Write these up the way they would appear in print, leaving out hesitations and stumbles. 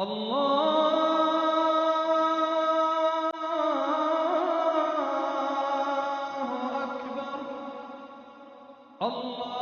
الله أكبر. الله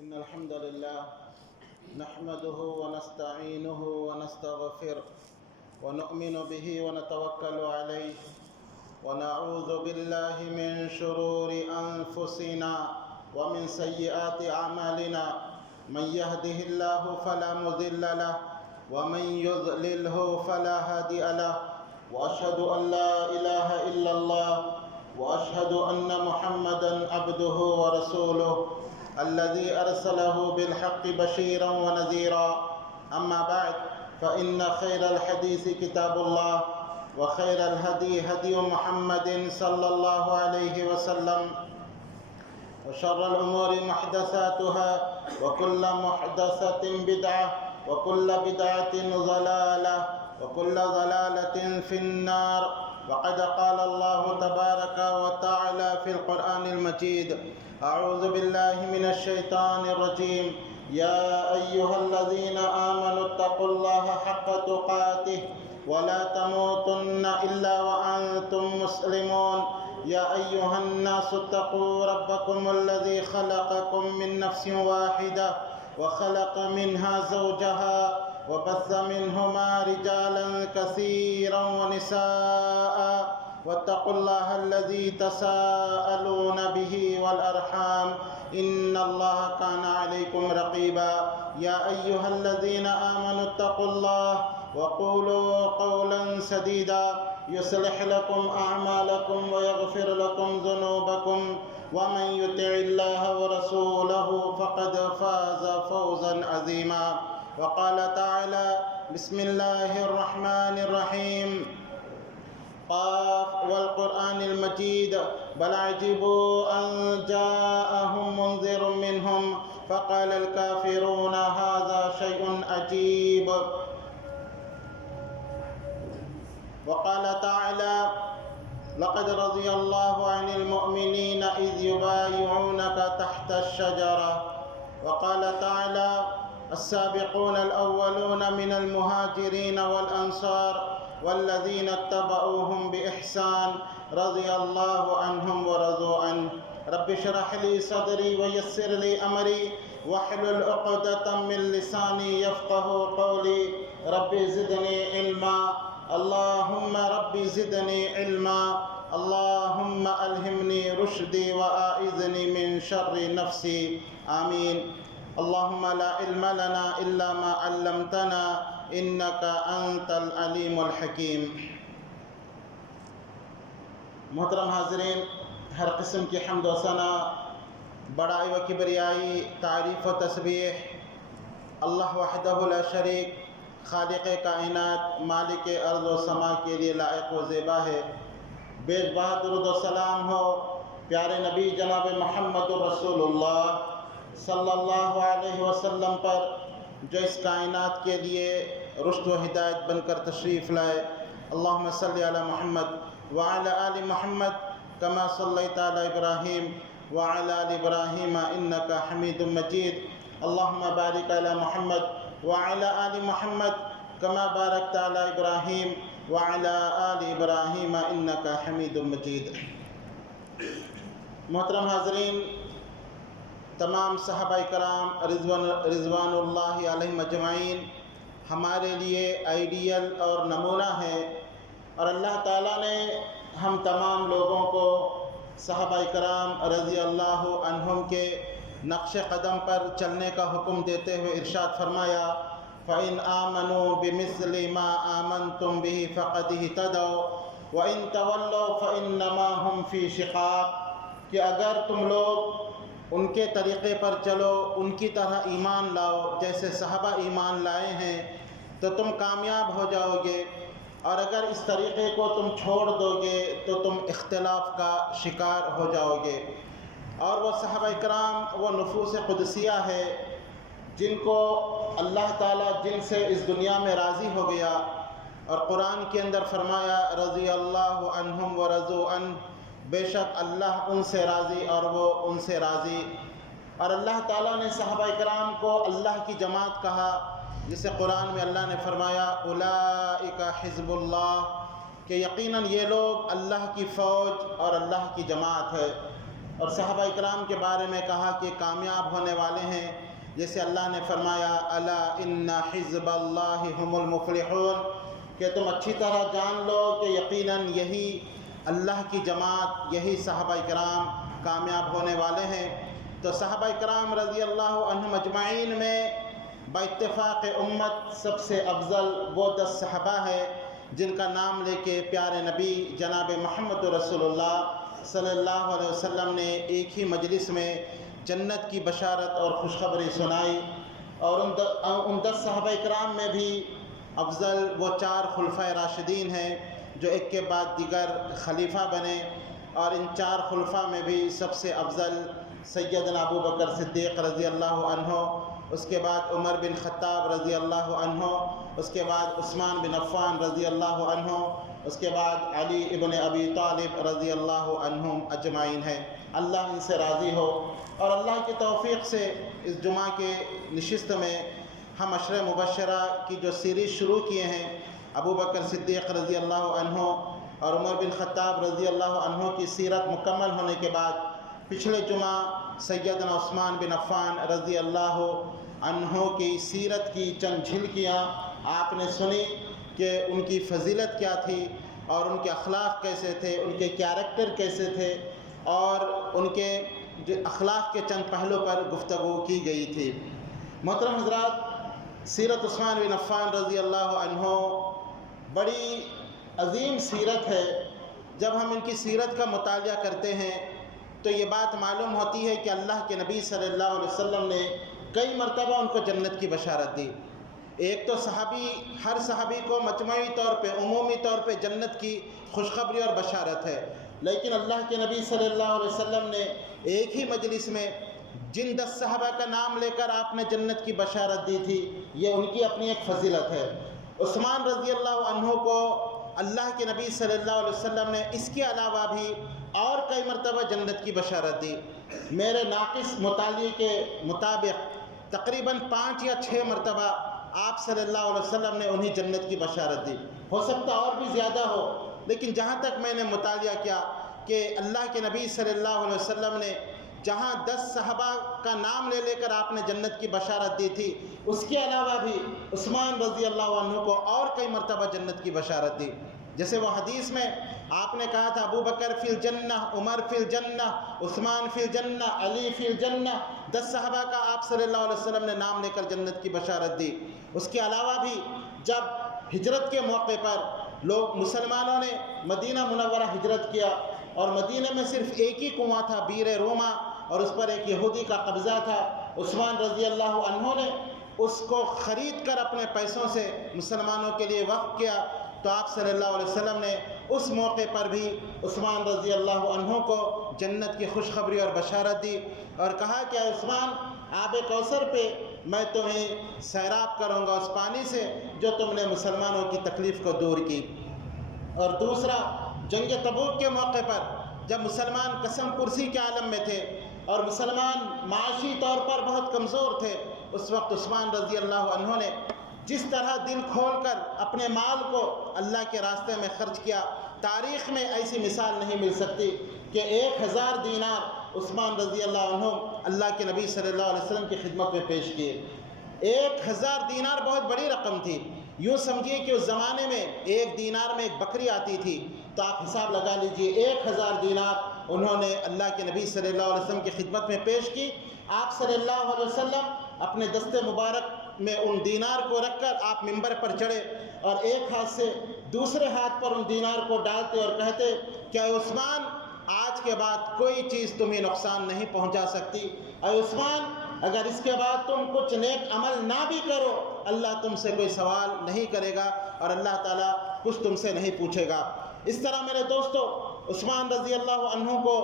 إن الحمد لله نحمده ونستعينه ونستغفره ونؤمن به ونتوكل عليه ونعوذ بالله من شرور أنفسنا ومن سيئات أعمالنا من يهده الله فلا مضل له ومن يضلله فلا هادي له وأشهد أن لا إله إلا الله وأشهد أن محمدًا عبده ورسوله الذي أرسله بالحق بشيرا ونذيرا. أما بعد فإن خير الحديث كتاب الله وخير الهدي هدي محمد صلى الله عليه وسلم وشر الأمور محدثاتها وكل محدثة بدعة وكل بدعة ضلالة وكل ضلالة في النار. وقد قال الله تبارك وتعالى في القرآن المجيد: أعوذ بالله من الشيطان الرجيم. يا أيها الذين آمنوا اتقوا الله حق تقاته ولا تموتن إلا وأنتم مسلمون. يا أيها الناس اتقوا ربكم الذي خلقكم من نفس واحدة وخلق منها زوجها وبث منهما رجالا كثيرا ونساء واتقوا الله الذي تساءلون به والأرحام إن الله كان عليكم رقيبا. يا أيها الذين آمنوا اتقوا الله وقولوا قولا سديدا يصلح لكم أعمالكم ويغفر لكم ذنوبكم ومن يطع الله ورسوله فقد فاز فوزا عظيما. وقال تعالى: بسم الله الرحمن الرحيم. قاف والقرآن المجيد بل عجبوا أن جاءهم منذر منهم فقال الكافرون هذا شيء عجيب. وقال تعالى: لقد رضي الله عن المؤمنين إذ يبايعونك تحت الشجرة. وقال تعالى: السابقون الأولون من المهاجرين والأنصار والذين اتبعوهم بإحسان رضي الله عنهم ورضوا عنه. رب اشرح لي صدري ويسر لي أمري واحلل عقدة من لساني يفقه قولي. رب زدني علما اللهم رب زدني علما اللهم ألهمني رشدي وأعذني من شر نفسي. آمين. اللهم لا علم لنا إلا ما علمتنا إنك أنت العليم الحكيم. محترم حاضرین، ہر قسم کی حمد و ثنا، بڑائی و کبریائی، تعریف و تسبیح اللہ وحدہ لا شریک، خالق کائنات، مالک ارض و سما کے لیے لائق و زیبا ہے۔ بے بہا درود و سلام ہو پیارے نبی جناب محمد رسول اللہ صلی اللہ علیہ وسلم پر، جو اس کائنات کے لیے رشد و ہدایت بن کر تشریف لائے۔ اللہم صلی علی محمد وعلی آل محمد کما صلیت علی ابراہیم وعلی آل ابراہیم انکا حمید مجید۔ اللہم بارک علی محمد وعلی آل محمد کما بارکت علی ابراہیم وعلی آل ابراہیم انکا حمید مجید۔ محترم حاضرین، تمام صحابہ کرام رضوان اللہ علیہم اجمعین ہمارے لیے آئیڈیل اور نمونہ ہے، اور اللہ تعالیٰ نے ہم تمام لوگوں کو صحابہ کرام رضی اللہ عنہم کے نقش قدم پر چلنے کا حکم دیتے ہوئے ارشاد فرمایا: فَإِنْ آمَنُوا بِمِثْلِ مَا آمَنْتُمْ بِهِ فَقَدِ اهْتَدَوْا وَإِنْ تَوَلَّوْا فَإِنَّمَا هُمْ فِي شِقَاقٍ، کہ اگر تم لوگ ان کے طریقے پر چلو، ان کی طرح ایمان لاؤ جیسے صحابہ ایمان لائے ہیں، تو تم کامیاب ہو جاؤ گے، اور اگر اس طریقے کو تم چھوڑ دو گے تو تم اختلاف کا شکار ہو جاؤ گے۔ اور وہ صحابہ کرام وہ نفوس قدسیہ ہے جن کو اللہ تعالیٰ جن سے اس دنیا میں راضی ہو گیا، اور قرآن کے اندر فرمایا رضی اللہ عنہم ورضوا عنہ، بے شک اللہ ان سے راضی اور وہ ان سے راضی۔ اور اللہ تعالیٰ نے صحابہ کرام کو اللہ کی جماعت کہا، جسے قرآن میں اللہ نے فرمایا اولئک حزب اللہ، کہ یقیناً یہ لوگ اللہ کی فوج اور اللہ کی جماعت ہے۔ اور صحابہ کرام کے بارے میں کہا کہ کامیاب ہونے والے ہیں، جیسے اللہ نے فرمایا الا ان حزب اللہ هم المفلحون، کہ تم اچھی طرح جان لو کہ یقیناً یہی اللہ کی جماعت، یہی صحابہ کرام کامیاب ہونے والے ہیں۔ تو صحابہ کرام رضی اللہ عنہم اجمعین میں باتفاق امت سب سے افضل وہ 10 صحابہ ہے جن کا نام لے کے پیارے نبی جناب محمد رسول اللہ صلی اللہ علیہ وسلم نے ایک ہی مجلس میں جنت کی بشارت اور خوشخبری سنائی۔ اور ان 10 صحابہ کرام میں بھی افضل وہ 4 خلفائے راشدین ہیں جو ایک کے بعد دیگر خلیفہ بنے، اور ان 4 خلفاء میں بھی سب سے افضل سیدنا ابو بکر صدیق رضی اللہ عنہ، اس کے بعد عمر بن خطاب رضی اللہ عنہ، اس کے بعد عثمان بن عفان رضی اللہ عنہ، اس کے بعد علی ابن ابی طالب رضی اللہ عنہم اجمعین ہیں۔ اللہ ان سے راضی ہو، اور اللہ کی توفیق سے اس جمعہ کے نشست میں ہم عشر مبشرہ کی جو سیریز شروع کیے ہیں، ابو بکر صدیق رضی اللہ عنہ اور عمر بن خطاب رضی اللہ عنہ کی سیرت مکمل ہونے کے بعد پچھلے جمعہ سیدنا عثمان بن عفان رضی اللہ عنہ کی سیرت کی چند جھلکیاں آپ نے سنی کہ ان کی فضیلت کیا تھی، اور ان کے اخلاق کیسے تھے، ان کے کیریکٹر کیسے تھے، اور ان کے جو اخلاق کے چند پہلوں پر گفتگو کی گئی تھی۔ محترم حضرات، سیرت عثمان بن عفان رضی اللہ عنہ بڑی عظیم سیرت ہے۔ جب ہم ان کی سیرت کا مطالعہ کرتے ہیں تو یہ بات معلوم ہوتی ہے کہ اللہ کے نبی صلی اللہ علیہ وسلم نے کئی مرتبہ ان کو جنت کی بشارت دی۔ ایک تو ہر صحابی کو مجموعی طور پہ، عمومی طور پہ جنت کی خوشخبری اور بشارت ہے، لیکن اللہ کے نبی صلی اللہ علیہ وسلم نے ایک ہی مجلس میں جن 10 صحابہ کا نام لے کر آپ نے جنت کی بشارت دی تھی، یہ ان کی اپنی ایک فضیلت ہے۔ عثمان رضی اللہ عنہ کو اللہ کے نبی صلی اللہ علیہ وسلم نے اس کے علاوہ بھی اور کئی مرتبہ جنت کی بشارت دی۔ میرے ناقص مطالعے کے مطابق تقریباً 5 یا 6 مرتبہ آپ صلی اللہ علیہ وسلم نے انہیں جنت کی بشارت دی، ہو سکتا اور بھی زیادہ ہو، لیکن جہاں تک میں نے مطالعہ کیا کہ اللہ کے نبی صلی اللہ علیہ وسلم نے جہاں 10 صحابہ کا نام لے کر آپ نے جنت کی بشارت دی تھی، اس کے علاوہ بھی عثمان رضی اللہ عنہ کو اور کئی مرتبہ جنت کی بشارت دی۔ جیسے وہ حدیث میں آپ نے کہا تھا ابو بکر فی الجنہ، عمر فی الجنہ، عثمان فی الجنہ، علی فی الجنہ، 10 صحابہ کا آپ صلی اللہ علیہ وسلم نے نام لے کر جنت کی بشارت دی۔ اس کے علاوہ بھی جب ہجرت کے موقع پر مسلمانوں نے مدینہ منورہ ہجرت کیا، اور مدینہ میں صرف ایک ہی کنواں تھا، بیر روما، اور اس پر ایک یہودی کا قبضہ تھا، عثمان رضی اللہ عنہ نے اس کو خرید کر اپنے پیسوں سے مسلمانوں کے لیے وقف کیا، تو آپ صلی اللہ علیہ وسلم نے اس موقع پر بھی عثمان رضی اللہ عنہ کو جنت کی خوشخبری اور بشارت دی، اور کہا کہ اے عثمان، آب کوثر پہ میں تمہیں سیراب کروں گا اس پانی سے جو تم نے مسلمانوں کی تکلیف کو دور کی۔ اور دوسرا، جنگ تبوک کے موقع پر جب مسلمان قسم پرسی کے عالم میں تھے اور مسلمان معاشی طور پر بہت کمزور تھے، اس وقت عثمان رضی اللہ عنہ نے جس طرح دل کھول کر اپنے مال کو اللہ کے راستے میں خرچ کیا، تاریخ میں ایسی مثال نہیں مل سکتی کہ 1000 دینار عثمان رضی اللہ عنہ اللہ کے نبی صلی اللہ علیہ وسلم کی خدمت میں پیش کیے۔ 1000 دینار بہت بڑی رقم تھی۔ یوں سمجھیے کہ اس زمانے میں 1 دینار میں ایک بکری آتی تھی، تو آپ حساب لگا لیجئے 1000 دینار انہوں نے اللہ کے نبی صلی اللہ علیہ وسلم کی خدمت میں پیش کی۔ آپ صلی اللہ علیہ وسلم اپنے دست مبارک میں ان دینار کو رکھ کر آپ منبر پر چڑھے، اور ایک ہاتھ سے دوسرے ہاتھ پر ان دینار کو ڈالتے اور کہتے کہ اے عثمان، آج کے بعد کوئی چیز تمہیں نقصان نہیں پہنچا سکتی۔ اے عثمان، اگر اس کے بعد تم کچھ نیک عمل نہ بھی کرو، اللہ تم سے کوئی سوال نہیں کرے گا اور اللہ تعالیٰ کچھ تم سے نہیں پوچھے گا۔ اس طرح میرے دوستو، عثمان رضی اللہ عنہ کو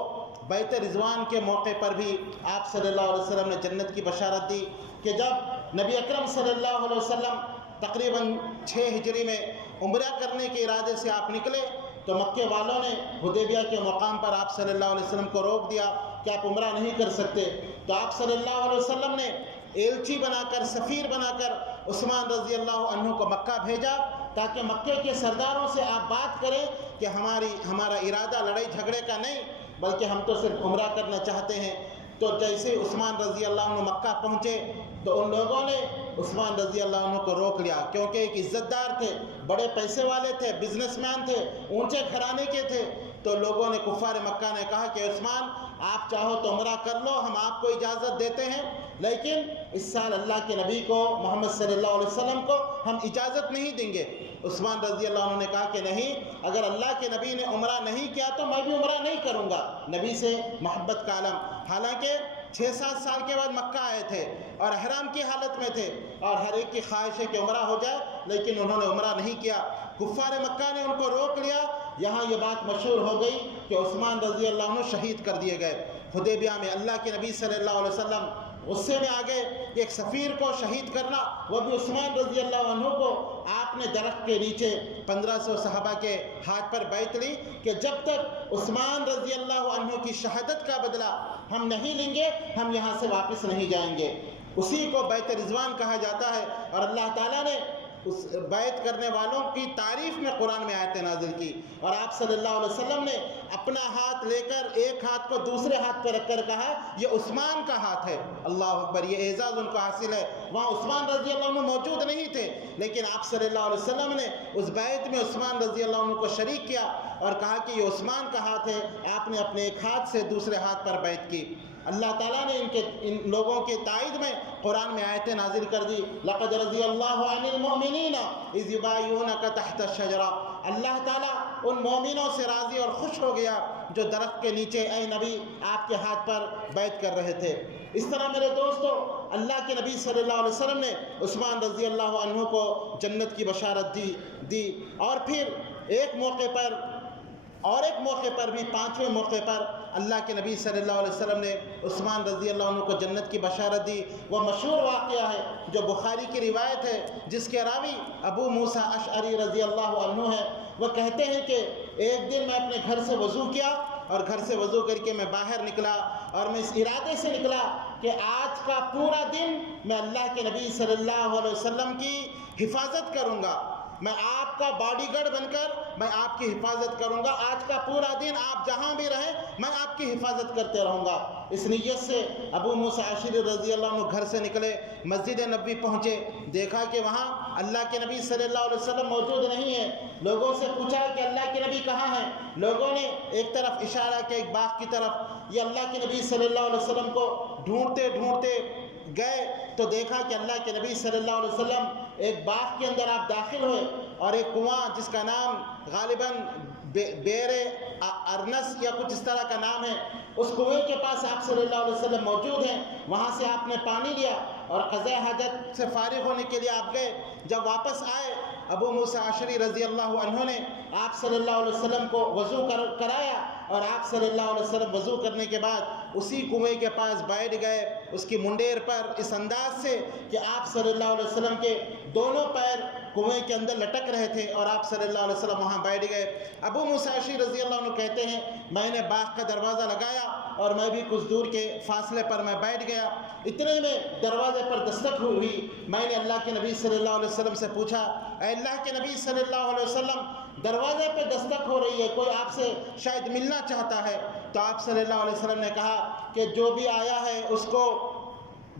بیعت رضوان کے موقع پر بھی آپ صلی اللہ علیہ وسلم نے جنت کی بشارت دی کہ جب نبی اکرم صلی اللہ علیہ وسلم تقریباً 6 ہجری میں عمرہ کرنے کے ارادے سے آپ نکلے تو مکے والوں نے حدیبیہ کے مقام پر آپ صلی اللہ علیہ وسلم کو روک دیا کہ آپ عمرہ نہیں کر سکتے۔ تو آپ صلی اللہ علیہ وسلم نے ایلچی بنا کر، سفیر بنا کر عثمان رضی اللہ عنہ کو مکہ بھیجا تاکہ مکے کے سرداروں سے آپ بات کریں کہ ہمارا ارادہ لڑائی جھگڑے کا نہیں، بلکہ ہم تو صرف عمرہ کرنا چاہتے ہیں۔ تو جیسے عثمان رضی اللہ عنہ مکہ پہنچے تو ان لوگوں نے عثمان رضی اللہ عنہ کو روک لیا، کیونکہ ایک عزت دار تھے، بڑے پیسے والے تھے، بزنس مین تھے، اونچے گھرانے کے تھے۔ تو لوگوں نے، کفار مکہ نے کہا کہ عثمان آپ چاہو تو عمرہ کر لو، ہم آپ کو اجازت دیتے ہیں، لیکن اس سال اللہ کے نبی کو، محمد صلی اللہ علیہ وسلم کو ہم اجازت نہیں دیں گے۔ عثمان رضی اللہ عنہ نے کہا کہ نہیں، اگر اللہ کے نبی نے عمرہ نہیں کیا تو میں بھی عمرہ نہیں کروں گا۔ نبی سے محبت کا علم، حالانکہ 6-7 سال کے بعد مکہ آئے تھے اور احرام کی حالت میں تھے اور ہر ایک کی خواہش ہے کہ عمرہ ہو جائے، لیکن انہوں نے عمرہ نہیں کیا۔ کفار مکہ نے ان کو روک لیا۔ یہاں یہ بات مشہور ہو گئی کہ عثمان رضی اللہ عنہ شہید کر دیے گئے۔ حدیبیہ میں اللہ کے نبی صلی اللہ علیہ وسلم غصے میں آ گئے، ایک سفیر کو شہید کرنا، وہ بھی عثمان رضی اللہ عنہ کو۔ آپ نے درخت کے نیچے 1500 صحابہ کے ہاتھ پر بیعت لی کہ جب تک عثمان رضی اللہ عنہ کی شہادت کا بدلہ ہم نہیں لیں گے، ہم یہاں سے واپس نہیں جائیں گے۔ اسی کو بیعت رضوان کہا جاتا ہے، اور اللہ تعالیٰ نے اس بیعت کرنے والوں کی تعریف میں قرآن میں آیتیں نازل کی، اور آپ صلی اللہ علیہ وسلم نے اپنا ہاتھ لے کر ایک ہاتھ کو دوسرے ہاتھ پر رکھ کر کہا یہ عثمان کا ہاتھ ہے۔ اللہ اکبر، یہ اعزاز ان کو حاصل ہے۔ وہاں عثمان رضی اللہ عنہ موجود نہیں تھے، لیکن آپ صلی اللہ علیہ وسلم نے اس بیعت میں عثمان رضی اللہ عنہ کو شریک کیا اور کہا کہ یہ عثمان کا ہاتھ ہے۔ آپ نے اپنے ایک ہاتھ سے دوسرے ہاتھ پر بیعت کی۔ اللہ تعالیٰ نے ان لوگوں کے تائید میں قرآن میں آیتیں نازل کر دی، لقد رضی اللہ عن المؤمنین اذ یبایعونک تحت الشجرہ۔ اللہ تعالیٰ ان مومنوں سے راضی اور خوش ہو گیا جو درخت کے نیچے اے نبی آپ کے ہاتھ پر بیعت کر رہے تھے۔ اس طرح میرے دوستو، اللہ کے نبی صلی اللہ علیہ وسلم نے عثمان رضی اللہ عنہ کو جنت کی بشارت دی اور پھر ایک موقع پر بھی 5ویں موقع پر اللہ کے نبی صلی اللہ علیہ وسلم نے عثمان رضی اللہ عنہ کو جنت کی بشارت دی۔ وہ مشہور واقعہ ہے جو بخاری کی روایت ہے، جس کے راوی ابو موسیٰ اشعری رضی اللہ عنہ ہے۔ وہ کہتے ہیں کہ ایک دن میں اپنے گھر سے وضو کیا اور گھر سے وضو کر کے میں باہر نکلا اور میں اس ارادے سے نکلا کہ آج کا پورا دن میں اللہ کے نبی صلی اللہ علیہ وسلم کی حفاظت کروں گا، میں آپ کا باڈی گارڈ بن کر میں آپ کی حفاظت کروں گا، آج کا پورا دن آپ جہاں بھی رہیں میں آپ کی حفاظت کرتے رہوں گا۔ اس نیت سے ابو موسیٰ اشعری رضی اللہ عنہ گھر سے نکلے، مسجد نبوی پہنچے، دیکھا کہ وہاں اللہ کے نبی صلی اللہ علیہ وسلم موجود نہیں ہے۔ لوگوں سے پوچھا کہ اللہ کے نبی کہاں ہیں؟ لوگوں نے ایک طرف اشارہ کیا، ایک باغ کی طرف۔ یہ اللہ کے نبی صلی اللہ علیہ وسلم کو ڈھونڈتے گئے تو دیکھا کہ اللہ کے نبی صلی اللہ علیہ وسلم ایک باغ کے اندر آپ داخل ہوئے اور ایک کنواں جس کا نام غالباً بیر ارنس یا کچھ اس طرح کا نام ہے، اس کنویں کے پاس آپ صلی اللہ علیہ وسلم موجود ہیں۔ وہاں سے آپ نے پانی لیا اور قضاء حاجت سے فارغ ہونے کے لیے آپ گئے۔ جب واپس آئے ابو موسیٰ اشعری رضی اللہ عنہ نے آپ صلی اللہ علیہ وسلم کو وضو کرایا اور آپ صلی اللہ علیہ وسلم وضو کرنے کے بعد اسی کنویں کے پاس بیٹھ گئے، اس کی منڈیر پر، اس انداز سے کہ آپ صلی اللہ علیہ وسلم کے دونوں پیر کنویں کے اندر لٹک رہے تھے اور آپ صلی اللہ علیہ وسلم وہاں بیٹھ گئے۔ ابو موسیٰ اشعری رضی اللہ عنہ کہتے ہیں میں نے باغ کا دروازہ لگایا اور میں بھی کچھ دور کے فاصلے پر میں بیٹھ گیا۔ اتنے میں دروازے پر دستک ہوئی۔ میں نے اللہ کے نبی صلی اللہ علیہ وسلم سے پوچھا، اے اللہ کے نبی صلی اللہ علیہ وسلم، دروازے پہ دستک ہو رہی ہے، کوئی آپ سے شاید ملنا چاہتا ہے۔ تو آپ صلی اللہ علیہ وسلم نے کہا کہ جو بھی آیا ہے اس کو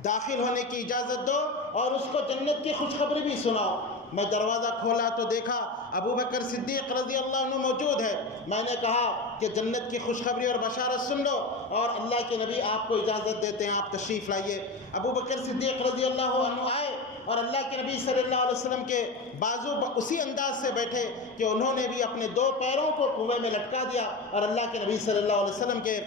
داخل ہونے کی اجازت دو اور اس کو جنت کی خوشخبری بھی سناؤ۔ میں دروازہ کھولا تو دیکھا ابو بکر صدیق رضی اللہ عنہ موجود ہے۔ میں نے کہا کہ جنت کی خوشخبری اور بشارت سن لو، اور اللہ کے نبی آپ کو اجازت دیتے ہیں، آپ تشریف لائیے۔ ابو بکر صدیق رضی اللہ عنہ آئے اور اللہ کے نبی صلی اللہ علیہ وسلم کے بازو اسی انداز سے بیٹھے کہ انہوں نے بھی اپنے 2 پیروں کو کنویں میں لٹکا دیا اور اللہ کے نبی صلی اللہ علیہ وسلم کے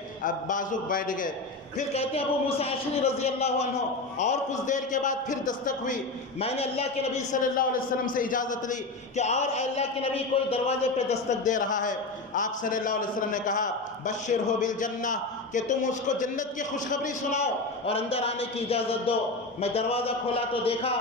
بازو بیٹھ گئے۔ پھر کہتے ہیں ابو موسیٰ اشعری رضی اللہ عنہ، اور کچھ دیر کے بعد پھر دستک ہوئی، میں نے اللہ کے نبی صلی اللہ علیہ وسلم سے اجازت لی کہ اور اے اللہ کے نبی کوئی دروازے پہ دستک دے رہا ہے۔ آپ صلی اللہ علیہ وسلم نے کہا بشرہ بالجنہ، کہ تم اس کو جنت کی خوشخبری سناؤ اور اندر آنے کی اجازت دو۔ میں دروازہ کھولا تو دیکھا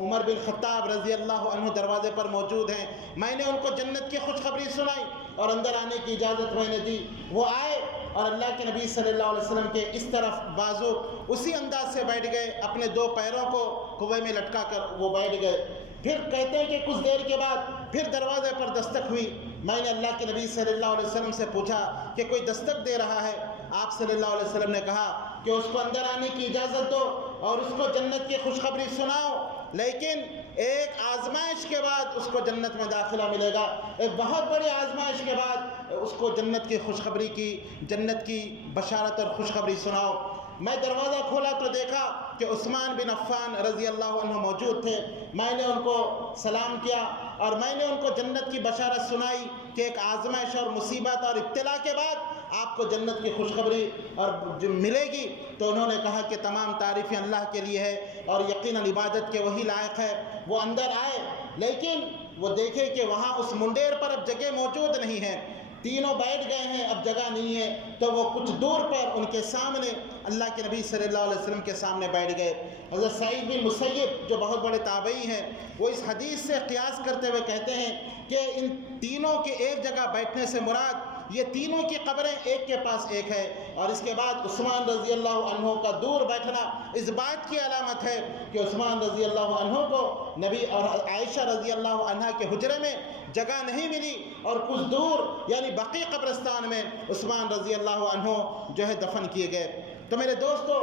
عمر بن خطاب رضی اللہ عنہ دروازے پر موجود ہیں۔ میں نے ان کو جنت کی خوشخبری سنائی اور اندر آنے کی اجازت میں نے دی۔ وہ آئے اور اللہ کے نبی صلی اللہ علیہ وسلم کے اس طرف بازو اسی انداز سے بیٹھ گئے، اپنے 2 پیروں کو کنویں میں لٹکا کر وہ بیٹھ گئے۔ پھر کہتے ہیں کہ کچھ دیر کے بعد پھر دروازے پر دستک ہوئی۔ میں نے اللہ کے نبی صلی اللہ علیہ وسلم سے پوچھا کہ کوئی دستک دے رہا ہے؟ آپ صلی اللہ علیہ وسلم نے کہا کہ اس کو اندر آنے کی اجازت دو اور اس کو جنت کی خوشخبری سناؤ، لیکن ایک آزمائش کے بعد اس کو جنت میں داخلہ ملے گا۔ ایک بہت بڑی آزمائش کے بعد اس کو جنت کی خوشخبری کی، جنت کی بشارت اور خوشخبری سناؤ۔ میں دروازہ کھولا تو دیکھا کہ عثمان بن عفان رضی اللہ عنہ موجود تھے۔ میں نے ان کو سلام کیا اور میں نے ان کو جنت کی بشارت سنائی کہ ایک آزمائش اور مصیبت اور ابتلا کے بعد آپ کو جنت کی خوشخبری اور ملے گی۔ تو انہوں نے کہا کہ تمام تعریفیں اللہ کے لیے ہے اور یقیناً عبادت کے وہی لائق ہے۔ وہ اندر آئے، لیکن وہ دیکھے کہ وہاں اس منڈیر پر اب جگہ موجود نہیں ہے، تینوں بیٹھ گئے ہیں، اب جگہ نہیں ہے۔ تو وہ کچھ دور پر ان کے سامنے اللہ کے نبی صلی اللہ علیہ وسلم کے سامنے بیٹھ گئے۔ حضرت سعید بن مسیب جو بہت بڑے تابعی ہیں، وہ اس حدیث سے قیاس کرتے ہوئے کہتے ہیں کہ ان تینوں کے ایک جگہ بیٹھنے سے مراد یہ تینوں کی قبریں ایک کے پاس ایک ہے۔ اور اس کے بعد عثمان رضی اللہ عنہ کا دور بیٹھنا اس بات کی علامت ہے کہ عثمان رضی اللہ عنہ کو نبی اور عائشہ رضی اللہ عنہ کے حجرے میں جگہ نہیں ملی، اور کچھ دور یعنی بقیع قبرستان میں عثمان رضی اللہ عنہ جو ہے دفن کیے گئے۔ تو میرے دوستو،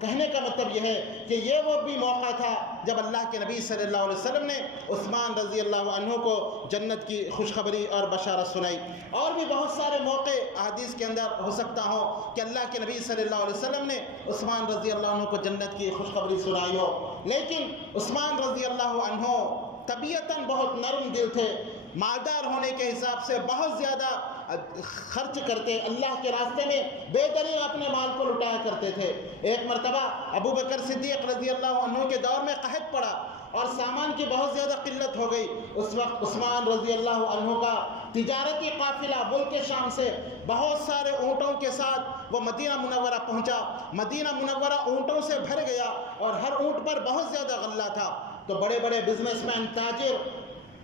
کہنے کا مطلب یہ ہے کہ یہ وہ بھی موقع تھا جب اللہ کے نبی صلی اللہ علیہ وسلم نے عثمان رضی اللہ عنہ کو جنت کی خوشخبری اور بشارت سنائی۔ اور بھی بہت سارے موقع احادیث کے اندر ہو سکتا ہو کہ اللہ کے نبی صلی اللہ علیہ وسلم نے عثمان رضی اللہ عنہ کو جنت کی خوشخبری سنائی ہو، لیکن عثمان رضی اللہ عنہ طبیعتاً بہت نرم دل تھے، مالدار ہونے کے حساب سے بہت زیادہ خرچ کرتے، اللہ کے راستے میں بے دریغ اپنے مال کو لٹایا کرتے تھے۔ ایک مرتبہ ابو بکر صدیق رضی اللہ عنہ کے دور میں قحط پڑا اور سامان کی بہت زیادہ قلت ہو گئی۔ اس وقت عثمان رضی اللہ عنہ کا تجارتی قافلہ ملک شام سے بہت سارے اونٹوں کے ساتھ وہ مدینہ منورہ پہنچا۔ مدینہ منورہ اونٹوں سے بھر گیا اور ہر اونٹ پر بہت زیادہ غلہ تھا۔ تو بڑے بڑے بزنس مین، تاجر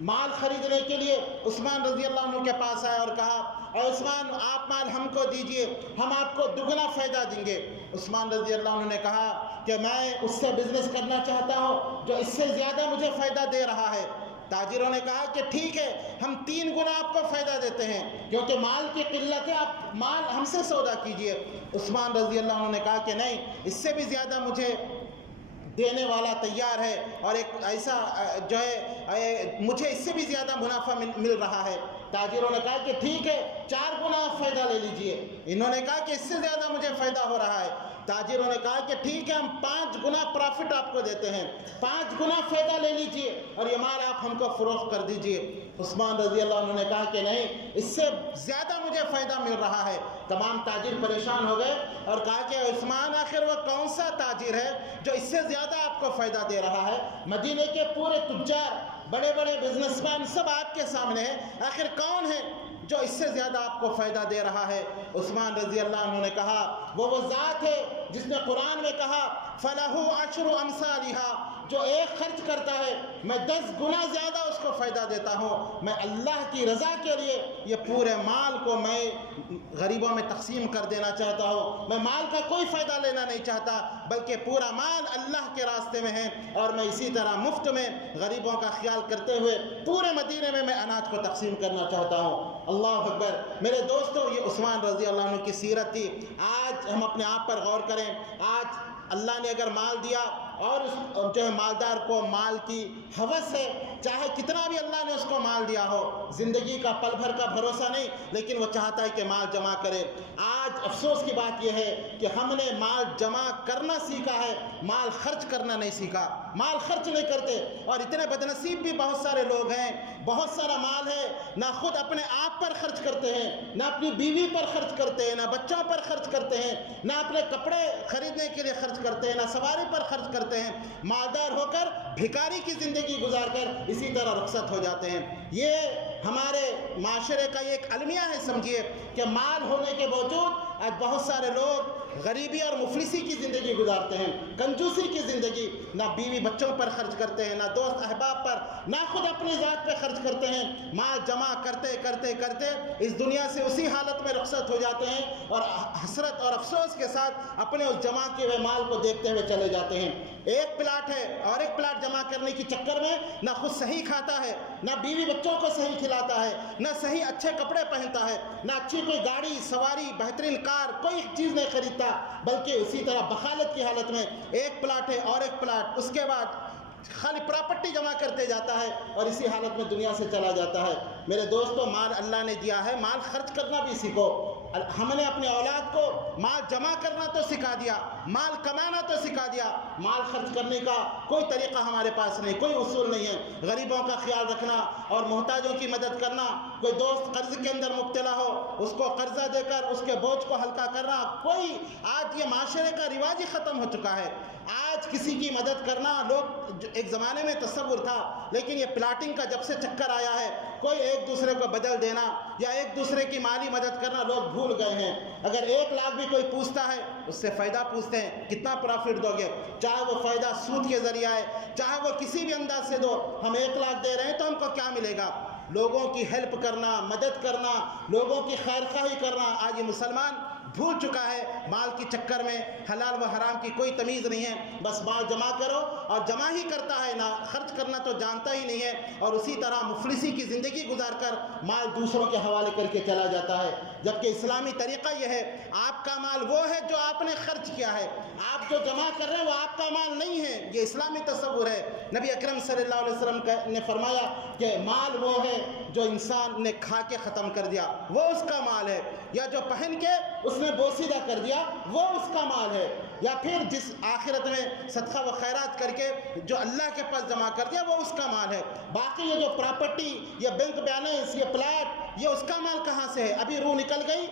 مال خریدنے کے لیے عثمان رضی اللہ عنہ کے پاس آئے اور کہا اے عثمان، آپ مال ہم کو دیجئے، ہم آپ کو دگنا فائدہ دیں گے۔ عثمان رضی اللہ عنہ نے کہا کہ میں اس سے بزنس کرنا چاہتا ہوں جو اس سے زیادہ مجھے فائدہ دے رہا ہے۔ تاجروں نے کہا کہ ٹھیک ہے، ہم 3 گنا آپ کو فائدہ دیتے ہیں، کیونکہ مال کی قلت ہے، آپ مال ہم سے سودا کیجئے۔ عثمان رضی اللہ عنہ نے کہا کہ نہیں، اس سے بھی زیادہ مجھے دینے والا تیار ہے، اور ایک ایسا جو ہے مجھے اس سے بھی زیادہ منافع مل رہا ہے۔ تاجروں نے کہا کہ ٹھیک ہے، 4 گنا آپ فائدہ لے لیجئے۔ انہوں نے کہا کہ اس سے زیادہ مجھے فائدہ ہو رہا ہے۔ تاجروں نے کہا کہ ٹھیک ہے، ہم 5 گنا پرافٹ آپ کو دیتے ہیں، 5 گنا فائدہ لے لیجئے اور یہ مال آپ ہم کو فروخت کر دیجئے۔ عثمان رضی اللہ عنہ نے کہا کہ نہیں، اس سے زیادہ مجھے فائدہ مل رہا ہے۔ تمام تاجر پریشان ہو گئے اور کہا کہ عثمان، آخر وہ کون سا تاجر ہے جو اس سے زیادہ آپ کو فائدہ دے رہا ہے؟ مدینے کے پورے تجار، بڑے بڑے بزنس مین سب آپ کے سامنے ہیں، آخر کون ہے جو اس سے زیادہ آپ کو فائدہ دے رہا ہے؟ عثمان رضی اللہ عنہ نے کہا وہ ذات ہے جس نے قرآن میں کہا فَلَهُ عَشْرُ أَمْثَالِهَا، جو ایک خرچ کرتا ہے میں 10 گنا زیادہ اس کو فائدہ دیتا ہوں۔ میں اللہ کی رضا کے لیے یہ پورے مال کو میں غریبوں میں تقسیم کر دینا چاہتا ہوں۔ میں مال کا کوئی فائدہ لینا نہیں چاہتا، بلکہ پورا مال اللہ کے راستے میں ہے، اور میں اسی طرح مفت میں غریبوں کا خیال کرتے ہوئے پورے مدینے میں اناج کو تقسیم کرنا چاہتا ہوں۔ اللہ اکبر۔ میرے دوستو، یہ عثمان رضی اللہ عنہ کی سیرت تھی۔ آج ہم اپنے آپ پر غور کریں، آج اللہ نے اگر مال دیا اور اس جو ہے مالدار کو مال کی ہوس ہے، چاہے کتنا بھی اللہ نے اس کو مال دیا ہو، زندگی کا پل بھر کا بھروسہ نہیں، لیکن وہ چاہتا ہے کہ مال جمع کرے۔ آج افسوس کی بات یہ ہے کہ ہم نے مال جمع کرنا سیکھا ہے، مال خرچ کرنا نہیں سیکھا۔ مال خرچ نہیں کرتے. اور اتنے بدنصیب بھی بہت سارے لوگ ہیں، بہت سارا مال ہے، نہ خود اپنے آپ پر خرچ کرتے ہیں، نہ اپنی بیوی پر خرچ کرتے ہیں، نہ بچوں پر خرچ کرتے ہیں، نہ اپنے کپڑے خریدنے کے لیے خرچ کرتے ہیں، نہ سواری پر خرچ کرتے ہیں. مالدار ہو کر بھکاری کی زندگی گزار کر اسی طرح رخصت ہو جاتے ہیں. یہ ہمارے معاشرے کا ایک المیہ ہے. سمجھیے کہ مال ہونے کے باوجود آج بہت سارے لوگ غریبی اور مفلسی کی زندگی گزارتے ہیں، کنجوسی کی زندگی. نہ بیوی بچوں پر خرچ کرتے ہیں، نہ دوست احباب پر، نہ خود اپنی ذات پہ خرچ کرتے ہیں. مال جمع کرتے کرتے کرتے اس دنیا سے اسی حالت میں رخصت ہو جاتے ہیں اور حسرت اور افسوس کے ساتھ اپنے اس جمع کیے ہوئے مال کو دیکھتے ہوئے چلے جاتے ہیں. ایک پلاٹ ہے اور ایک پلاٹ جمع کرنے کے چکر میں نہ خود صحیح کھاتا ہے، نہ بیوی بچوں کو صحیح کھلاتا ہے، نہ صحیح اچھے کپڑے پہنتا ہے، نہ اچھی کوئی گاڑی سواری بہترین کار کوئی چیز نہیں خریدتا، بلکہ اسی طرح بخالت کی حالت میں ایک پلاٹ ہے اور ایک پلاٹ، اس کے بعد خالی پراپرٹی جمع کرتے جاتا ہے اور اسی حالت میں دنیا سے چلا جاتا ہے. میرے دوستو، مال اللہ نے دیا ہے، مال خرچ کرنا بھی سیکھو. ہم نے اپنے اولاد کو مال جمع کرنا تو سکھا دیا، مال کمانا تو سکھا دیا، مال خرچ کرنے کا کوئی طریقہ ہمارے پاس نہیں، کوئی اصول نہیں ہے. غریبوں کا خیال رکھنا اور محتاجوں کی مدد کرنا، کوئی دوست قرض کے اندر مبتلا ہو اس کو قرضہ دے کر اس کے بوجھ کو ہلکا کرنا، کوئی آج یہ معاشرے کا رواج ہی ختم ہو چکا ہے. آج کسی کی مدد کرنا، لوگ ایک زمانے میں تصور تھا، لیکن یہ پلاٹنگ کا جب سے چکر آیا ہے، کوئی ایک دوسرے کو بدل دینا یا ایک دوسرے کی مالی مدد کرنا لوگ بھول گئے ہیں. اگر 1 لاکھ بھی کوئی پوچھتا ہے اس سے فائدہ پوچھتے ہیں، کتنا پروفٹ دو گے، چاہے وہ فائدہ سود کے ذریعہ ہے، چاہے وہ کسی بھی انداز سے دو. ہم 1 لاکھ دے رہے ہیں تو ہم کو کیا ملے گا؟ لوگوں کی ہیلپ کرنا، مدد کرنا، لوگوں کی خیر خواہی کرنا آج یہ مسلمان بھول چکا ہے. مال کی چکر میں حلال و حرام کی کوئی تمیز نہیں ہے، بس مال جمع کرو اور جمع ہی کرتا ہے، نہ خرچ کرنا تو جانتا ہی نہیں ہے، اور اسی طرح مفلسی کی زندگی گزار کر مال دوسروں کے حوالے کر کے چلا جاتا ہے. جبکہ اسلامی طریقہ یہ ہے، آپ کا مال وہ ہے جو آپ نے خرچ کیا ہے، آپ جو جمع کر رہے ہیں وہ آپ کا مال نہیں ہے. یہ اسلامی تصور ہے. نبی اکرم صلی اللہ علیہ وسلم نے فرمایا کہ مال وہ ہے جو انسان نے کھا کے ختم کر دیا، وہ اس کا مال ہے، یا جو پہن کے اس نے بوسیدہ کر دیا وہ اس کا مال ہے، یا پھر جس آخرت میں صدقہ و خیرات کر کے جو اللہ کے پاس جمع کر دیا وہ اس کا مال ہے. باقی یہ جو پراپرٹی، یہ بینک بیلنس، یہ پلاٹ، یہ اس کا مال کہاں سے ہے؟ ابھی روح نکل گئی،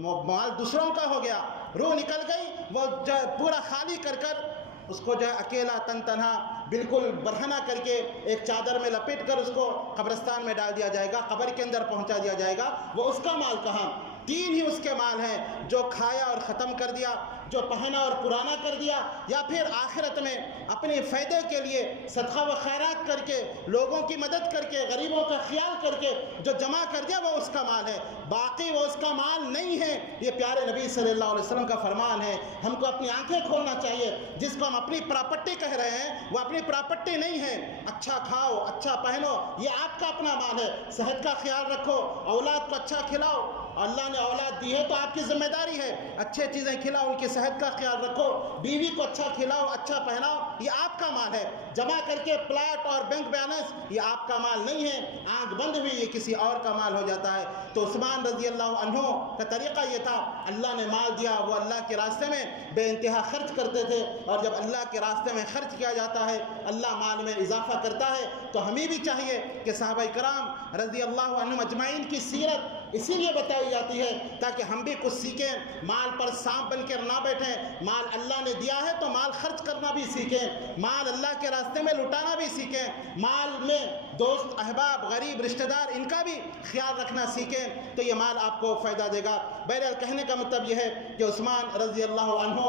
مال دوسروں کا ہو گیا، روح نکل گئی، وہ جو پورا خالی کر کر اس کو جو ہے اکیلا تن تنہا بالکل برہنہ کر کے ایک چادر میں لپیٹ کر اس کو قبرستان میں ڈال دیا جائے گا، قبر کے اندر پہنچا دیا جائے گا. وہ اس کا مال کہاں؟ 3 ہی اس کے مال ہیں، جو کھایا اور ختم کر دیا، جو پہنا اور پرانا کر دیا، یا پھر آخرت میں اپنے فائدے کے لیے صدقہ و خیرات کر کے، لوگوں کی مدد کر کے، غریبوں کا خیال کر کے جو جمع کر دیا وہ اس کا مال ہے. باقی وہ اس کا مال نہیں ہے. یہ پیارے نبی صلی اللہ علیہ وسلم کا فرمان ہے. ہم کو اپنی آنکھیں کھولنا چاہیے. جس کو ہم اپنی پراپرٹی کہہ رہے ہیں وہ اپنی پراپرٹی نہیں ہے. اچھا کھاؤ، اچھا پہنو، یہ آپ کا اپنا مال ہے. صحت کا خیال رکھو، اولاد کو اچھا کھلاؤ، اللہ نے اولاد دی ہے تو آپ کی ذمہ داری ہے، اچھے چیزیں کھلاؤ، ان کی صحت کا خیال رکھو، بیوی کو اچھا کھلاؤ، اچھا پہناؤ، یہ آپ کا مال ہے. جمع کر کے پلاٹ اور بینک بیلنس یہ آپ کا مال نہیں ہے. آنکھ بند ہوئی یہ کسی اور کا مال ہو جاتا ہے. تو عثمان رضی اللہ عنہ کا طریقہ یہ تھا، اللہ نے مال دیا وہ اللہ کے راستے میں بے انتہا خرچ کرتے تھے، اور جب اللہ کے راستے میں خرچ کیا جاتا ہے اللہ مال میں اضافہ کرتا ہے. تو ہمیں بھی چاہیے کہ صحابہ کرام رضی اللہ عنہم اجمعین کی سیرت اسی لیے بتائی جاتی ہے تاکہ ہم بھی کچھ سیکھیں، مال پر سانپ بن کر نہ بیٹھیں. مال اللہ نے دیا ہے تو مال خرچ کرنا بھی سیکھیں، مال اللہ کے راستے میں لٹانا بھی سیکھیں، مال میں دوست احباب غریب رشتہ دار ان کا بھی خیال رکھنا سیکھیں، تو یہ مال آپ کو فائدہ دے گا. بہرحال کہنے کا مطلب یہ ہے کہ عثمان رضی اللہ عنہ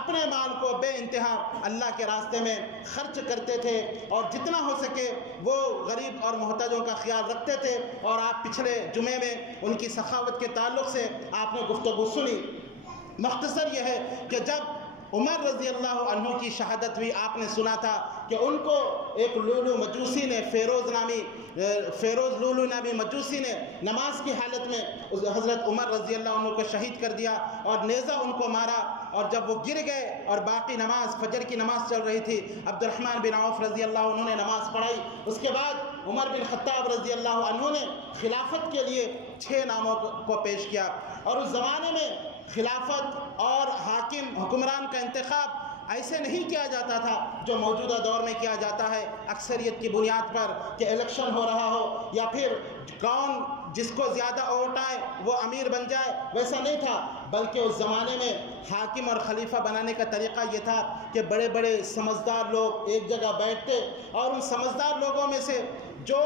اپنے مال کو بے انتہا اللہ کے راستے میں خرچ کرتے تھے، اور جتنا ہو سکے وہ غریب اور محتاجوں کا خیال رکھتے تھے. اور آپ پچھلے جمعے میں ان کی سخاوت کے تعلق سے آپ نے گفتگو سنی. مختصر یہ ہے کہ جب عمر رضی اللہ عنہ کی شہادت ہوئی، آپ نے سنا تھا کہ ان کو ایک لولو مجوسی نے، فیروز لولو نامی مجوسی نے نماز کی حالت میں حضرت عمر رضی اللہ عنہ کو شہید کر دیا اور نیزہ ان کو مارا. اور جب وہ گر گئے اور باقی نماز فجر کی نماز چل رہی تھی، عبد الرحمن بن عوف رضی اللہ عنہ نے نماز پڑھائی. اس کے بعد عمر بن خطاب رضی اللہ عنہ نے خلافت کے لیے 6 ناموں کو پیش کیا. اور اس زمانے میں خلافت اور حاکم حکمران کا انتخاب ایسے نہیں کیا جاتا تھا جو موجودہ دور میں کیا جاتا ہے اکثریت کی بنیاد پر کہ الیکشن ہو رہا ہو یا پھر کون جس کو زیادہ ووٹ آئے وہ امیر بن جائے، ویسا نہیں تھا، بلکہ اس زمانے میں حاکم اور خلیفہ بنانے کا طریقہ یہ تھا کہ بڑے بڑے سمجھدار لوگ ایک جگہ بیٹھتے اور ان سمجھدار لوگوں میں سے جو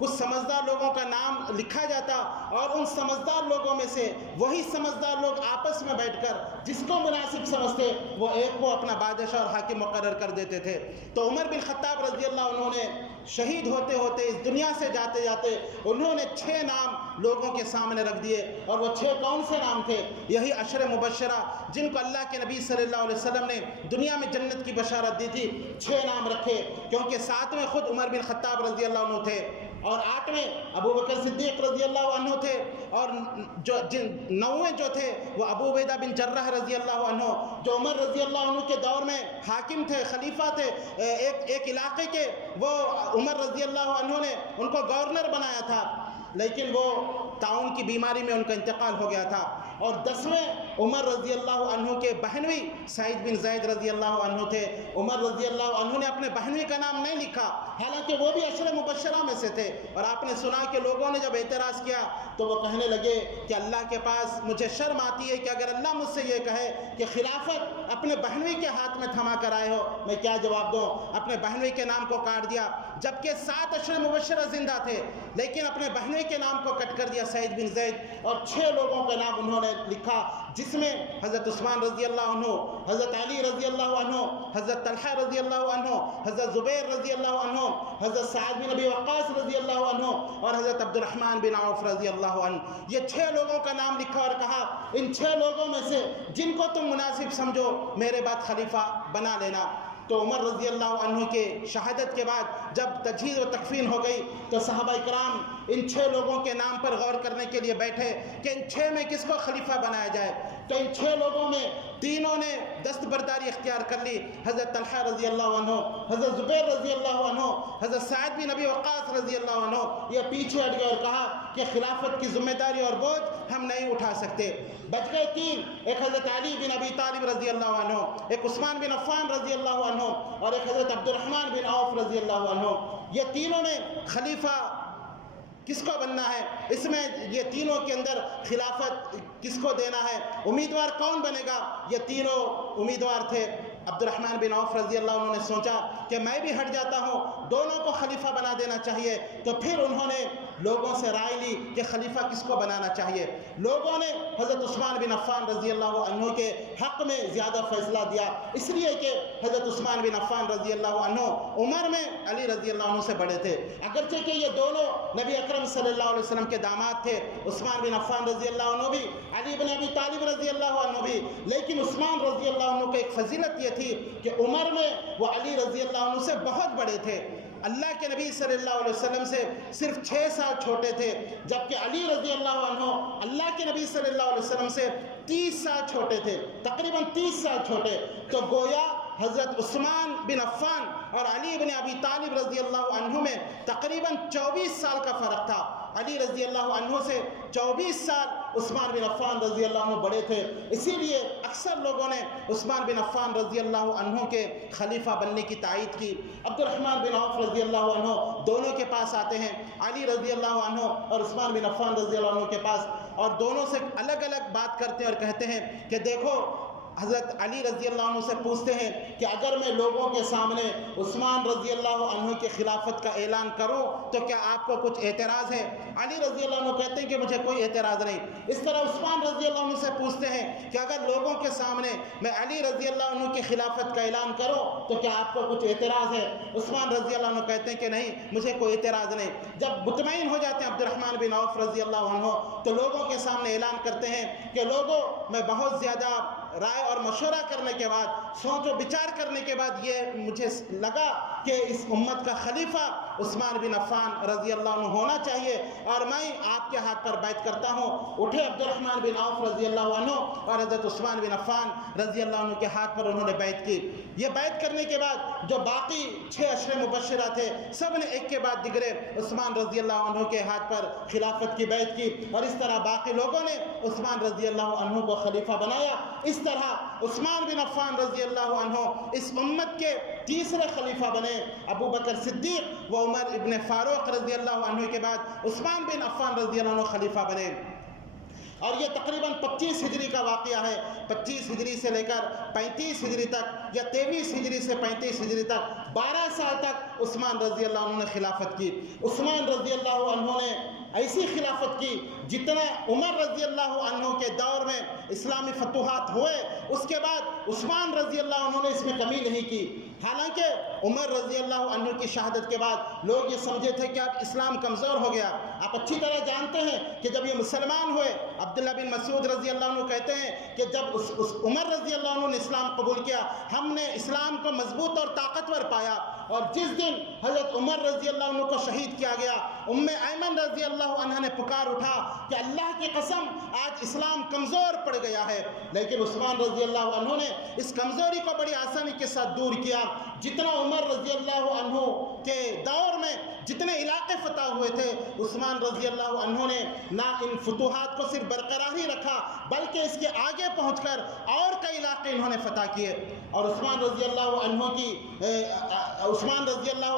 کچھ سمجھدار لوگوں کا نام لکھا جاتا اور ان سمجھدار لوگوں میں سے وہی سمجھدار لوگ آپس میں بیٹھ کر جس کو مناسب سمجھتے وہ ایک کو اپنا بادشاہ اور حاکم مقرر کر دیتے تھے۔ تو عمر بن خطاب رضی اللہ عنہ نے شہید ہوتے ہوتے اس دنیا سے جاتے جاتے انہوں نے 6 نام لوگوں کے سامنے رکھ دیے، اور وہ 6 کون سے نام تھے؟ یہی عشر مبشرہ جن کو اللہ کے نبی صلی اللہ علیہ وسلم نے دنیا میں جنت کی بشارت دی تھی، 6 نام رکھے، کیونکہ 7ویں خود عمر بن خطاب رضی اللہ عنہ تھے، اور 8ویں ابو بکر صدیق رضی اللہ عنہ تھے، اور 9ویں جو تھے وہ ابو عبیدہ بن جرح رضی اللہ عنہ، جو عمر رضی اللہ عنہ کے دور میں حاکم تھے، خلیفہ تھے ایک علاقے کے، وہ عمر رضی اللہ عنہ نے ان کو گورنر بنایا تھا، لیکن وہ طاعون کی بیماری میں ان کا انتقال ہو گیا تھا۔ اور 10ویں عمر رضی اللہ عنہ کے بہنوئی سعید بن زید رضی اللہ عنہ تھے۔ عمر رضی اللہ عنہ نے اپنے بہنوئی کا نام نہیں لکھا، حالانکہ وہ بھی عشر مبشرہ میں سے تھے، اور آپ نے سنا کہ لوگوں نے جب اعتراض کیا تو وہ کہنے لگے کہ اللہ کے پاس مجھے شرم آتی ہے کہ اگر اللہ مجھ سے یہ کہے کہ خلافت اپنے بہنوئی کے ہاتھ میں تھما کر آئے ہو، میں کیا جواب دوں؟ اپنے بہنوئی کے نام کو کاٹ دیا، جبکہ 7 عشر مبشرہ زندہ تھے، لیکن اپنے بہنوئی کے نام کو کٹ کر دیا سعید بن زید، اور 6 لوگوں کا نام انہوں نے لکھا، جس میں حضرت عثمان رضی اللہ عنہ، حضرت علی رضی اللہ عنہ، حضرت طلحہ رضی اللہ عنہ، حضرت زبیر رضی اللہ عنہ، حضرت سعد بن ابی وقاص رضی اللہ عنہ، اور حضرت عبد الرحمن بن عوف رضی اللہ عنہ۔ یہ 6 لوگوں کا نام لکھا اور کہا ان 6 لوگوں میں سے جن کو تم مناسب سمجھو میرے بعد خلیفہ بنا لینا۔ تو عمر رضی اللہ عنہ کے شہادت کے بعد جب تجہیز و تکفین ہو گئی تو صحابہ کرام ان 6 لوگوں کے نام پر غور کرنے کے لیے بیٹھے کہ ان 6 میں کس کو خلیفہ بنایا جائے۔ تو ان 6 لوگوں میں تینوں نے دستبرداری اختیار کر لی، حضرت طلحہ رضی اللہ عنہ، حضرت زبیر رضی اللہ عنہ، حضرت سعد بن ابی وقاص رضی اللہ عنہ، یہ پیچھے ہٹ گئے اور کہا کہ خلافت کی ذمہ داری اور بوجھ ہم نہیں اٹھا سکتے۔ بچ گئے 3، ایک حضرت علی بن ابی طالب رضی اللہ عنہ، ایک عثمان بن عفان رضی اللہ عنہ، اور ایک حضرت عبد الرحمن بن عوف رضی اللہ عنہ۔ یہ تینوں نے خلیفہ کس کو بننا ہے، اس میں یہ تینوں کے اندر خلافت کس کو دینا ہے، امیدوار کون بنے گا، یہ تینوں امیدوار تھے۔ عبد الرحمن بن عوف رضی اللہ عنہ نے سوچا کہ میں بھی ہٹ جاتا ہوں، دونوں کو خلیفہ بنا دینا چاہیے۔ تو پھر انہوں نے لوگوں سے رائے لی کہ خلیفہ کس کو بنانا چاہیے۔ لوگوں نے حضرت عثمان بن عفان رضی اللہ عنہ کے حق میں زیادہ فیصلہ دیا، اس لیے کہ حضرت عثمان بن عفان رضی اللہ عنہ عمر میں علی رضی اللہ عنہ سے بڑے تھے، اگرچہ کہ یہ دونوں نبی اکرم صلی اللہ علیہ وسلم کے داماد تھے، عثمان بن عفان رضی اللہ عنہ بھی، علی بن ابی طالب رضی اللہ عنہ بھی، لیکن عثمان رضی اللہ عنہ کی ایک فضیلت یہ تھی کہ عمر میں وہ علی رضی اللہ عنہ سے بہت بڑے تھے۔ اللہ کے نبی صلی اللہ علیہ وسلم سے صرف 6 سال چھوٹے تھے، جبکہ علی رضی اللہ عنہ اللہ کے نبی صلی اللہ علیہ وسلم سے 30 سال چھوٹے تھے، تقریباً 30 سال چھوٹے۔ تو گویا حضرت عثمان بن عفان اور علی بن ابی طالب رضی اللہ عنہ میں تقریباً 24 سال کا فرق تھا۔ علی رضی اللہ عنہ سے 24 سال عثمان بن عفان رضی اللہ عنہ بڑے تھے، اسی لیے اکثر لوگوں نے عثمان بن عفان رضی اللہ عنہ کے خلیفہ بننے کی تائید کی۔ عبد الرحمن بن عوف رضی اللہ عنہ دونوں کے پاس آتے ہیں، علی رضی اللہ عنہ اور عثمان بن عفان رضی اللہ عنہ کے پاس، اور دونوں سے الگ الگ بات کرتے ہیں اور کہتے ہیں کہ دیکھو، حضرت علی رضی اللہ عنہ سے پوچھتے ہیں کہ اگر میں لوگوں کے سامنے عثمان رضی اللہ عنہ کی خلافت کا اعلان کروں تو کیا آپ کو کچھ اعتراض ہے؟ علی رضی اللہ عنہ کہتے ہیں کہ مجھے کوئی اعتراض نہیں۔ اس طرح عثمان رضی اللہ عنہ سے پوچھتے ہیں کہ اگر لوگوں کے سامنے میں علی رضی اللہ عنہ کی خلافت کا اعلان کروں تو کیا آپ کو کچھ اعتراض ہے؟ عثمان رضی اللہ عنہ کہتے ہیں کہ نہیں، مجھے کوئی اعتراض نہیں۔ جب مطمئن ہو جاتے ہیں عبد الرحمن بن عوف رضی اللہ عنہ تو لوگوں کے سامنے اعلان کرتے ہیں کہ لوگوں، میں بہت زیادہ رائے اور مشورہ کرنے کے بعد، سوچ و بچار کرنے کے بعد یہ مجھے لگا کہ اس امت کا خلیفہ عثمان بن عفان رضی اللہ عنہ ہونا چاہیے، اور میں آپ کے ہاتھ پر بیعت کرتا ہوں۔ اٹھے عبد الرحمن بن عوف رضی اللہ عنہ اور حضرت عثمان بن عفان رضی اللہ عنہ کے ہاتھ پر انہوں نے بیعت کی۔ یہ بیعت کرنے کے بعد جو باقی 6 عشرے مبشرہ تھے سب نے ایک کے بعد دیگرے عثمان رضی اللہ عنہ کے ہاتھ پر خلافت کی بیعت کی، اور اس طرح باقی لوگوں نے عثمان رضی اللہ عنہ کو خلیفہ بنایا۔ اس طرح عثمان بن عفان رضی اللہ عنہ اس امت کے تیسرے خلیفہ بنے۔ ابو بکر صدیق و عمر ابن فاروق رضی اللہ عنہ کے بعد عثمان بن عفان رضی اللہ عنہ خلیفہ بنے، اور یہ تقریباً 25 ہجری کا واقعہ ہے۔ 25 ہجری سے لے کر 35 ہجری تک، یا 23 ہجری سے 35 ہجری تک 12 سال تک عثمان رضی اللہ عنہ نے خلافت کی۔ عثمان رضی اللہ عنہ نے ایسی خلافت کی جتنا عمر رضی اللہ عنہ کے دور میں اسلامی فتوحات ہوئے، اس کے بعد عثمان رضی اللہ عنہ نے اس میں کمی نہیں کی۔ حالانکہ عمر رضی اللہ عنہ کی شہادت کے بعد لوگ یہ سمجھے تھے کہ اب اسلام کمزور ہو گیا۔ آپ اچھی طرح جانتے ہیں کہ جب یہ مسلمان ہوئے، عبداللہ بن مسعود رضی اللہ عنہ کہتے ہیں کہ جب اس عمر رضی اللہ عنہ نے اسلام قبول کیا، ہم نے اسلام کو مضبوط اور طاقتور پایا، اور جس دن حضرت عمر رضی اللہ عنہ کو شہید کیا گیا، ایمن رضی اللہ عنہ نے پکار اٹھا کہ اللہ کی قسم آج اسلام کمزور پڑ گیا ہے، لیکن عثمان رضی اللہ عنہ نے اس کمزوری کو بڑی آسانی کے ساتھ دور کیا۔ جتنا عمر رضی اللہ عنہ کے دور میں جتنے علاقے فتح ہوئے تھے، عثمان رضی اللہ عنہ نے نہ ان فتوحات کو صرف برقرار ہی رکھا بلکہ اس کے آگے پہنچ کر اور کئی علاقے انہوں نے فتح کیے۔ اور عثمان رضی اللہ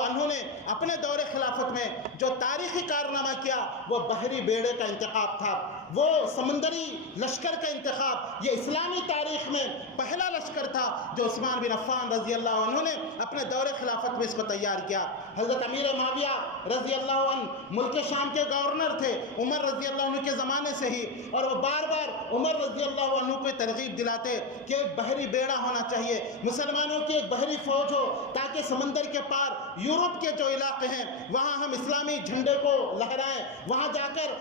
عنہ نے اپنے دور خلافت میں جو تاریخی کارنامہ کیا وہ بحری بیڑے کا انتخاب تھا، وہ سمندری لشکر کا انتخاب۔ یہ اسلامی تاریخ میں پہلا لشکر تھا جو عثمان بن عفان رضی اللہ عنہ نے اپنے دور خلافت میں اس کو تیار کیا۔ حضرت امیر معاویہ رضی اللہ عنہ ملک شام کے گورنر تھے عمر رضی اللہ عنہ کے زمانے سے ہی، اور وہ بار بار عمر رضی اللہ عنہ کو ترغیب دلاتے کہ ایک بحری بیڑا ہونا چاہیے، مسلمانوں کی ایک بحری فوج ہو تاکہ سمندر کے پار یورپ کے جو علاقے ہیں وہاں ہم اسلامی جھنڈے کو لہرائیں، وہاں جا کر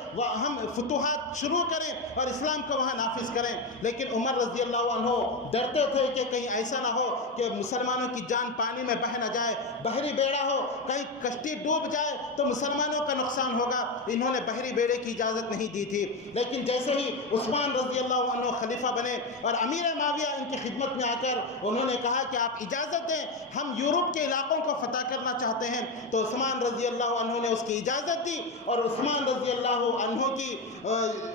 ہم فتوحات شروع کریں اور اسلام کو وہاں نافذ کریں۔ لیکن عمر رضی اللہ عنہ ڈرتے تھے کہ کہیں ایسا نہ ہو کہ مسلمانوں کی جان پانی میں بہہ نہ جائے، بحری بیڑا ہو، کہیں کشتی ڈوب جائے تو مسلمانوں کا نقصان ہوگا، انہوں نے بحری بیڑے کی اجازت نہیں دی تھی۔ لیکن جیسے ہی عثمان رضی اللہ عنہ خلیفہ بنے اور امیر معاویہ ان کی خدمت میں آ کر انہوں نے کہا کہ آپ اجازت دیں، ہم یورپ کے علاقوں کو فتح کرنا چاہتے ہیں، تو عثمان رضی اللہ عنہ نے اس کی اجازت دی، اور عثمان رضی اللہ عنہ کی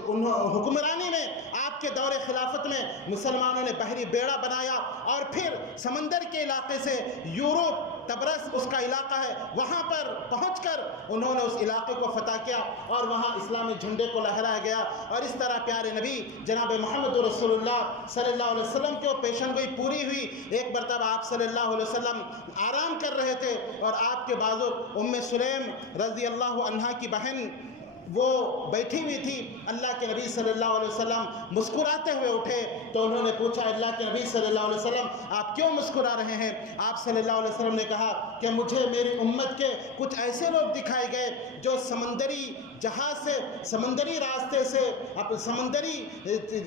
حکمرانی میں آپ کے دور خلافت میں مسلمانوں نے بحری بیڑا بنایا، اور پھر سمندر کے علاقے سے یورپ، طبرس اس کا علاقہ ہے، وہاں پر پہنچ کر انہوں نے اس علاقے کو فتح کیا اور وہاں اسلامی جھنڈے کو لہرایا گیا۔ اور اس طرح پیارے نبی جناب محمد رسول اللہ صلی اللہ علیہ وسلم کی پیشن گوئی پوری ہوئی۔ ایک مرتبہ آپ صلی اللہ علیہ وسلم آرام کر رہے تھے اور آپ کے بازو ام سلیم رضی اللہ عنہا کی بہن وہ بیٹھی ہوئی تھی۔ اللہ کے نبی صلی اللہ علیہ وسلم مسکراتے ہوئے اٹھے تو انہوں نے پوچھا، اللہ کے نبی صلی اللہ علیہ وسلم آپ کیوں مسکرا رہے ہیں؟ آپ صلی اللہ علیہ وسلم نے کہا کہ مجھے میری امت کے کچھ ایسے لوگ دکھائے گئے جو سمندری جہاز سے، سمندری راستے سے، سمندری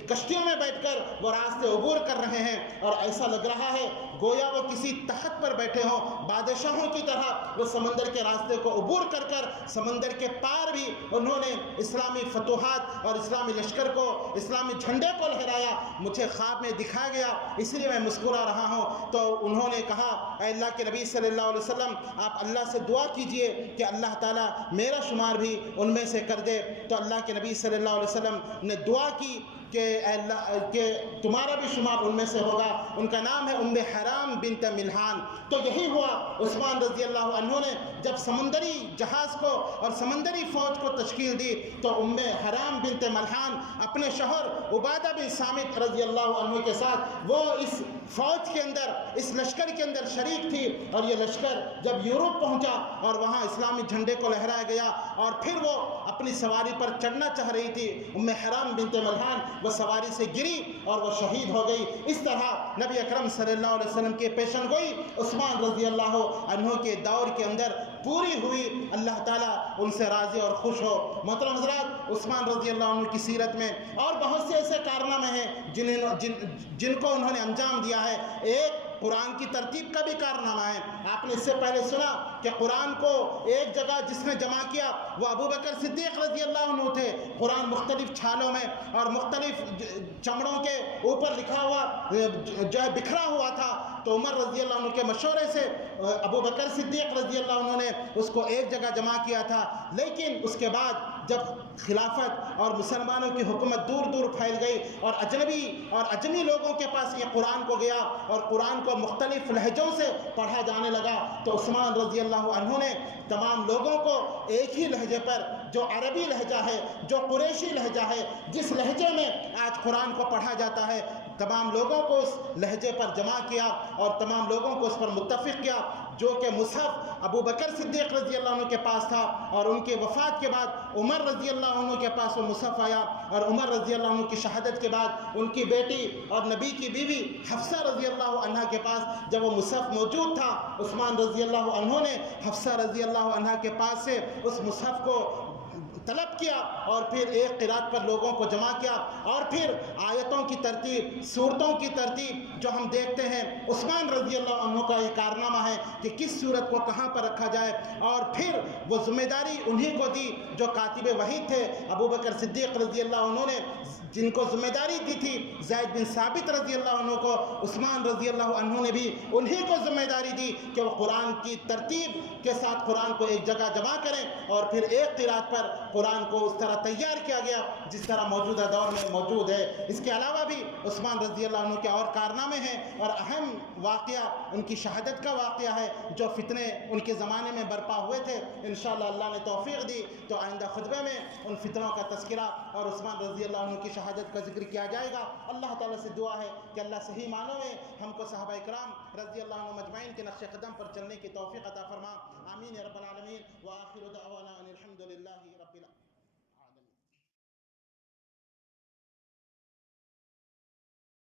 کشتیوں میں بیٹھ کر وہ راستے عبور کر رہے ہیں، اور ایسا لگ رہا ہے گویا وہ کسی تخت پر بیٹھے ہوں، بادشاہوں کی طرح وہ سمندر کے راستے کو عبور کر کر سمندر کے پار بھی انہوں نے اسلامی فتوحات اور اسلامی لشکر کو، اسلامی جھنڈے کو لہرایا۔ مجھے خواب میں دکھا گیا، اس لیے میں مسکرا رہا ہوں۔ تو انہوں نے کہا، اے اللہ کے نبی صلی اللہ علیہ وسلم آپ اللہ سے دعا کیجئے کہ اللہ تعالیٰ میرا شمار بھی ان میں سے کر دے۔ تو اللہ کے نبی صلی اللہ علیہ وسلم نے دعا کی کہ اے اللہ کہ تمہارا بھی شمار ان میں سے ہوگا۔ ان کا نام ہے ام حرام بنت ملحان۔ تو یہی ہوا، عثمان رضی اللہ عنہ نے جب سمندری جہاز کو اور سمندری فوج کو تشکیل دی تو ام حرام بنت ملحان اپنے شوہر عبادہ بن صامت رضی اللہ عنہ کے ساتھ وہ اس فوج کے اندر، اس لشکر کے اندر شریک تھی، اور یہ لشکر جب یورپ پہنچا اور وہاں اسلامی جھنڈے کو لہرایا گیا اور پھر وہ اپنی سواری پر چڑھنا چاہ رہی تھی، ام حرام بنت ملحان وہ سواری سے گری اور وہ شہید ہو گئی۔ اس طرح نبی اکرم صلی اللہ علیہ وسلم کے پیشن گوئی عثمان رضی اللہ عنہ کے دور کے اندر پوری ہوئی۔ اللہ تعالیٰ ان سے راضی اور خوش ہو۔ محترم حضرات، عثمان رضی اللہ عنہ کی سیرت میں اور بہت سے ایسے کارنامے ہیں جن کو انہوں نے انجام دیا ہے۔ ایک قرآن کی ترتیب کا بھی کارنامہ ہے۔ آپ نے اس سے پہلے سنا کہ کہ قرآن کو ایک جگہ جس نے جمع کیا وہ ابو بکر صدیق رضی اللہ عنہ تھے۔ قرآن مختلف چھالوں میں اور مختلف چمڑوں کے اوپر لکھا ہوا جو ہے بکھرا ہوا تھا، تو عمر رضی اللہ عنہ کے مشورے سے ابو بکر صدیق رضی اللہ عنہ نے اس کو ایک جگہ جمع کیا تھا۔ لیکن اس کے بعد جب خلافت اور مسلمانوں کی حکومت دور دور پھیل گئی اور اجنبی اور اجمی لوگوں کے پاس یہ قرآن کو گیا اور قرآن کو مختلف لہجوں سے پڑھا جانے لگا، تو عثمان رضی اللہ عنہ نے تمام لوگوں کو ایک ہی لہجے پر، جو عربی لہجہ ہے، جو قریشی لہجہ ہے، جس لہجے میں آج قرآن کو پڑھا جاتا ہے، تمام لوگوں کو اس لہجے پر جمع کیا اور تمام لوگوں کو اس پر متفق کیا، جو کہ مصحف ابو بکر صدیق رضی اللہ عنہ کے پاس تھا، اور ان کے وفات کے بعد عمر رضی اللہ عنہ کے پاس وہ مصحف آیا، اور عمر رضی اللہ عنہ کی شہادت کے بعد ان کی بیٹی اور نبی کی بیوی حفصہ رضی اللہ عنہ کے پاس جب وہ مصحف موجود تھا، عثمان رضی اللہ عنہ نے حفصہ رضی اللہ عنہ کے پاس سے اس مصحف کو طلب کیا اور پھر ایک قرات پر لوگوں کو جمع کیا، اور پھر آیتوں کی ترتیب، سورتوں کی ترتیب جو ہم دیکھتے ہیں، عثمان رضی اللہ عنہ کا یہ کارنامہ ہے کہ کس سورت کو کہاں پر رکھا جائے، اور پھر وہ ذمہ داری انہی کو دی جو کاتب وحی تھے، ابو بکر صدیق رضی اللہ عنہ نے جن کو ذمہ داری دی تھی زید بن ثابت رضی اللہ عنہ کو، عثمان رضی اللہ عنہ نے بھی انہی کو ذمہ داری دی کہ وہ قرآن کی ترتیب کے ساتھ قرآن کو ایک جگہ جمع کریں، اور پھر ایک قرات پر قرآن کو اس طرح تیار کیا گیا جس طرح موجودہ دور میں موجود ہے۔ اس کے علاوہ بھی عثمان رضی اللہ عنہ کے اور کارنامے ہیں، اور اہم واقعہ ان کی شہادت کا واقعہ ہے، جو فتنے ان کے زمانے میں برپا ہوئے تھے۔ انشاءاللہ اللہ نے توفیق دی تو آئندہ خطبے میں ان فتنوں کا تذکرہ اور عثمان رضی اللہ عنہ کی شہادت کا ذکر کیا جائے گا۔ اللہ تعالیٰ سے دعا ہے کہ اللہ صحیح معنوں میں ہم کو صحابہ اکرام رضی اللہ عنہ مجمعین کے نقش قدم پر چلنے کی توفیق عطا فرما، آمین یا رب العالمین۔